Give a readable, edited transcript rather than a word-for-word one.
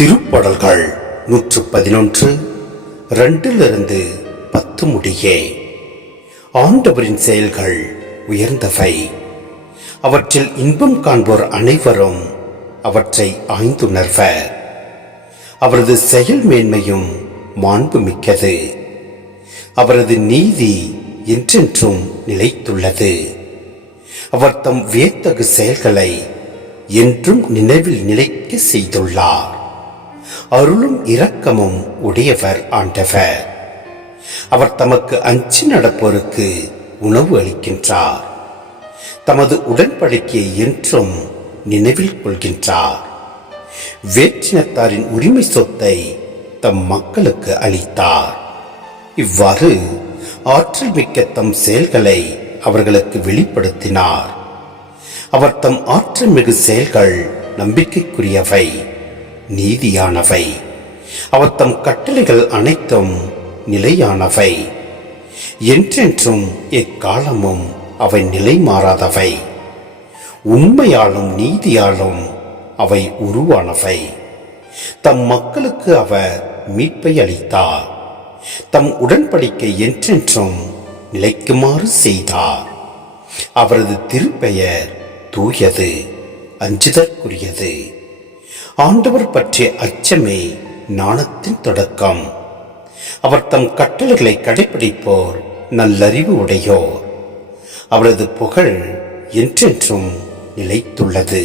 திருப்பாடல்கள் 111 2-10 முடியே. ஆண்டவரின் செயல்கள் உயர்ந்தவை, அவற்றில் இன்பம் காண்போர் அனைவரும் அவற்றை ஆய்ந்துணர்வர். அவரது செயல் மேன்மையும் மாண்பு மிக்கது, அவரது நீதி என்றென்றும் நிலைத்துள்ளது. அவர் தம் வியத்தகு செயல்களை என்றும் நினைவில் நிலைக்க செய்துள்ளார். அருளும் இரக்கமும் உடையவர் ஆண்டவர். அவர் தமக்கு அஞ்சி நடப்போருக்கு உணவு அளிக்கின்றார். தமது உடன்படிக்கையை என்றும் நினைவில் கொள்கின்றார். வேற்றினத்தாரின் உரிமை சொத்தை தம் மக்களுக்கு அளித்தார். இவ்வாறு ஆற்றல் மிக்க தம் செயல்களை அவர்களுக்கு வெளிப்படுத்தினார். அவர் தம் ஆற்றல் மிகு செயல்கள் நம்பிக்கைக்குரியவை, நீதியானவை. அவர் தம் கட்டளைகள் அனைத்தும் நிலையானவை, என்றென்றும் எக்காலமும் அவை நிலை மாறாதவை. உண்மையாலும் நீதியாலும் அவை உருவானவை. தம் மக்களுக்கு அவர் மீட்பை அளித்தார். தம் உடன்படிக்கை என்றென்றும் நிலைக்குமாறு செய்தார். அவரது திருப்பெயர் தூயது, அஞ்சுதற்குரியது. ஆண்டவர் பற்றிய அச்சமே ஞானத்தின் தொடக்கம். அவர் தம் கட்டளைகளை கடைபிடிப்போர் நல்லறிவு உடையோர். அவரது புகழ் என்றென்றும் நிலைத்துள்ளது.